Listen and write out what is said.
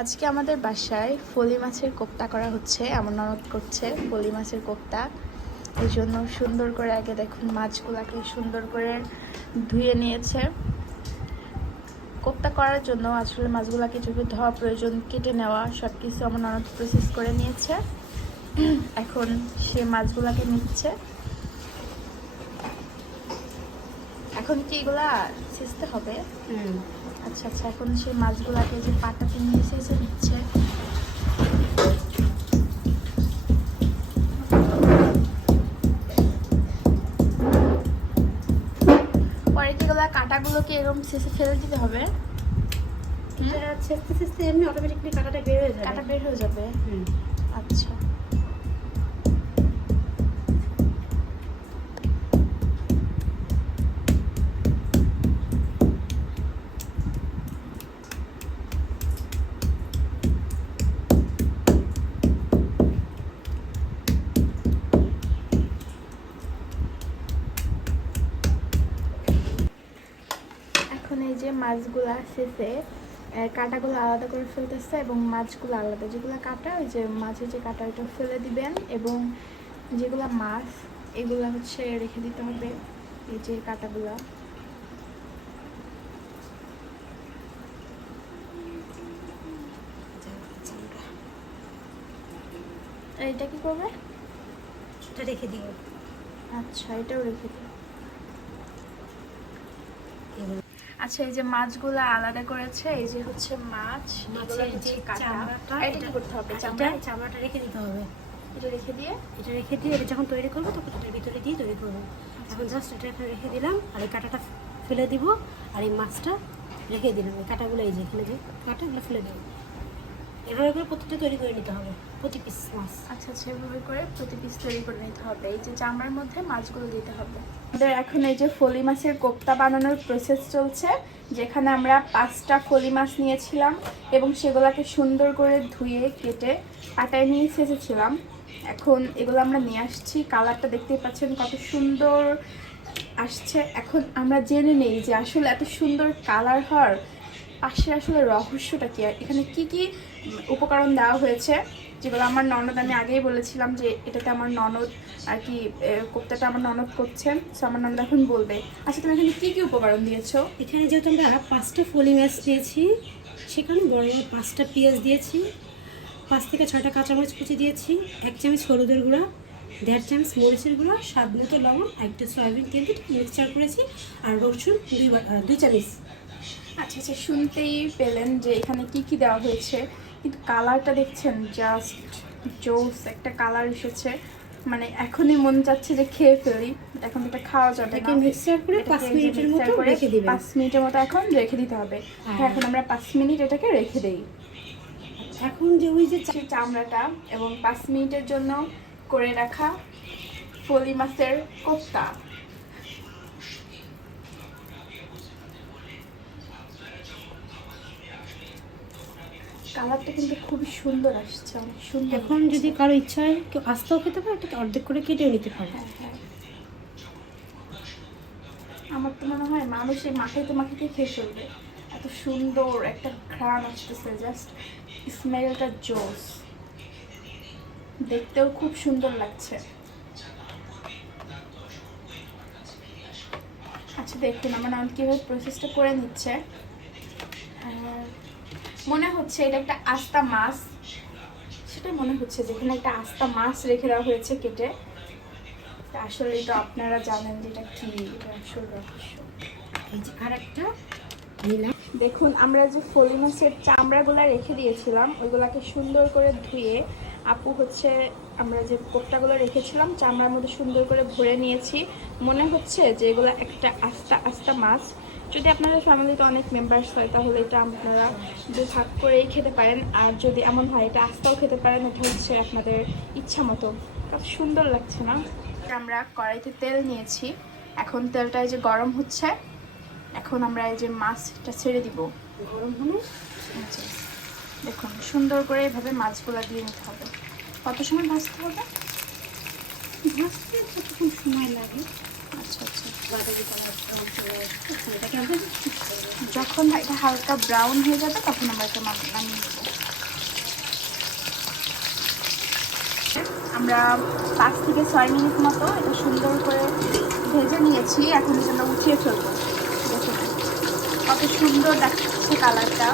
আজকে আমাদের বাসায় ফলি মাছের কোপ্তা করা হচ্ছে, এমন ননদ করছে ফলি মাছের কোপ্তা। এই জন্য সুন্দর করে আগে দেখুন মাছগুলাকে সুন্দর করে ধুয়ে নিয়েছে। কোপ্তা করার জন্য আসলে মাছগুলাকে যেগুলো ধোয়া প্রয়োজন, কেটে নেওয়া সব কিছু আমার ননদ প্রসেস করে নিয়েছে। এখন সে মাছগুলাকে নিচ্ছে। এখন কি এগুলা ছেঁচতে হবে? হুম। আচ্ছা আচ্ছা এখন সেই মাছগুলাকে যে পাটাতে নিয়ে এসে দিচ্ছে। পরে কি এগুলা কাটাগুলোকে এরকম শেষে ফেলে দিতে হবে? ছেঁচতে ছেঁচতে এমনি অটোমেটিকলি কাঁটাটা বের হয়ে যাবে। কাটা বের হয়ে যাবে। হুম। আচ্ছা। এই যে মাছগুলো আহ, কাঁটাগুলো আলাদা করে ফেলতেছে এবং মাছগুলো আলাদা। যেগুলো কাটা ওই যে মাছের যে কাটা ওইটা ফেলে দিবেন এবং যেগুলো মাছ এগুলো হচ্ছে রেখে দিতে হবে এই যে কাটাগুলা। এটা কি করবে? এটা রেখে দিও আচ্ছা এটাও রেখে দিই আচ্ছা এই যে মাছগুলো আলাদা করেছে এই যে হচ্ছে মাছ মাছের যে কাটা চামড়াটা এটা কি করতে হবে? এটা চামড়া? চামড়াটা রেখে দিতে হবে। এটা রেখে দিয়ে? এটা রেখে দিয়ে এটা যখন তৈরি করব তখন এটার ভিতরে দিয়ে তৈরি করব। এখন জাস্ট এটা এখানে রেখে দিলাম আর এই কাঁটাটা ফেলে দিব আর এই মাছটা রেখে দিলাম। এই কাঁটাগুলো এই যে এখানে যে কাঁটাগুলো ফেলে দেবো এভাবে করে প্রতিটা তৈরি করে নিতে হবে প্রতি পিস মাছ। আচ্ছা আচ্ছা এভাবে করে প্রতি পিস তৈরি করে নিতে হবে। এই যে চামড়ার মধ্যে মাছগুলো দিতে হবে। আমাদের এখন এই যে ফলি মাছের কোপ্তা বানানোর প্রসেস চলছে যেখানে আমরা পাঁচটা ফলি মাছ নিয়েছিলাম এবং সেগুলোকে সুন্দর করে ধুয়ে কেটে পাটায় নিয়ে এসেছিলাম এখন এগুলো আমরা নিয়ে আসছি। কালারটা দেখতেই পাচ্ছেন কত সুন্দর আসছে। এখন আমরা জেনে নেই যে আসলে এত সুন্দর কালার হওয়ার পাশে আসলে রহস্যটা কি? আর এখানে কি কি উপকরণ দেওয়া হয়েছে? যেগুলো আমার ননদ, আমি আগেই বলেছিলাম যে এটাতে আমার ননদ আর কি কোপ্তাটা আমার ননদ করছেন। সো আমার ননদ এখন বলবে। আচ্ছা তুমি এখানে কি কি উপকরণ দিয়েছ? এখানে যেহেতু আমরা পাঁচটা ফলি মাছ দিয়েছি সেখানে বড় পাঁচটা পেঁয়াজ দিয়েছি, পাঁচ থেকে ছয়টা কাঁচামরিচ কুচি দিয়েছি, এক চামচ হলুদের গুঁড়া, দেড় চামচ মরিচের গুঁড়া, স্বাদ মতো লবণ, একটা সয়াবিন তেল দিয়ে মিক্সচার করেছি, আর রসুন দুই দুই চামচ আচ্ছা আচ্ছা শুনতেই পেলেন যে এখানে কি কি দেওয়া হয়েছে। কিন্তু কালারটা দেখছেন জাস্ট জোস একটা কালার এসেছে। মানে এখনই মন চাচ্ছে যে খেয়ে ফেলি। এখন এটা খাওয়া যাবে না। মিক্সচার করে এটাকে পাঁচ মিনিটের মতো রেখে দিবেন। পাঁচ মিনিটের মতো এখন রেখে দিতে হবে। এখন আমরা পাঁচ মিনিট এটাকে রেখে দেই। এখন যে ওই যে চামড়াটা এবং পাঁচ মিনিটের জন্য করে রাখা ফলি মাছের কোপ্তা। কালারটা কিন্তু খুবই সুন্দর আসছে অনেক সুন্দর এখন যদি কারও ইচ্ছা হয় কেউ আস্তেও খেতে পারে এটাকে অর্ধেক করে কেটেও নিতে পারে। হ্যাঁ হ্যাঁ। আমার তো মনে হয় মানুষ এই মাখাইতে মাখাইতে খেয়ে ফেলবে। এত সুন্দর একটা ঘ্রাণ আসতেছে জাস্ট স্মেলটা জোস। দেখতেও খুব সুন্দর লাগছে। আচ্ছা দেখুন আমার নাম কীভাবে প্রসেসটা করে নিচ্ছে? মনে হচ্ছে এটা একটা আস্তা মাছ। সেটা মনে হচ্ছে যেখানে একটা আস্তা মাছ রেখে দেওয়া হয়েছে কেটে। তা আসলে এটা আপনারা জানেন যে এটা কি এটা আসল রহস্য। আর একটা নিলাম। দেখুন আমরা যে ফলি মাছের চামড়াগুলো রেখে দিয়েছিলাম ওগুলাকে সুন্দর করে ধুয়ে আপু হচ্ছে আমরা যে কোপ্তাগুলো রেখেছিলাম চামড়ার মধ্যে সুন্দর করে ভরে নিয়েছি। মনে হচ্ছে যে এগুলো একটা আস্তা আস্তা মাছ। যদি আপনাদের ফ্যামিলিতে অনেক মেম্বার্স হয় তাহলে এটা আপনারা দু ভাগ করেই খেতে পারেন। আর যদি এমন হয় এটা আস্তাও খেতে পারেন। এটা হচ্ছে আপনাদের ইচ্ছা মতো। কত সুন্দর লাগছে না? আমরা কড়াইতে তেল নিয়েছি। এখন তেলটা এই যে গরম হচ্ছে। এখন আমরা এই যে মাছটা ছেড়ে দিব। গরম হলে? আচ্ছা। দেখুন সুন্দর করে এভাবে মাছগুলো দিয়ে নিতে হবে। কত সময় ভাজতে হবে? ভাজতে যতক্ষণ সময় লাগে। যখন এটা হালকা ব্রাউন হয়ে যাবে, তখন আমরা এটা নামিয়ে নেব। আমরা পাঁচ থেকে ছয় মিনিট মতো এটা সুন্দর করে ভেজে নিয়েছি। এখন এটা উঠিয়ে ফেলব। কত সুন্দর দেখাচ্ছে কালারটা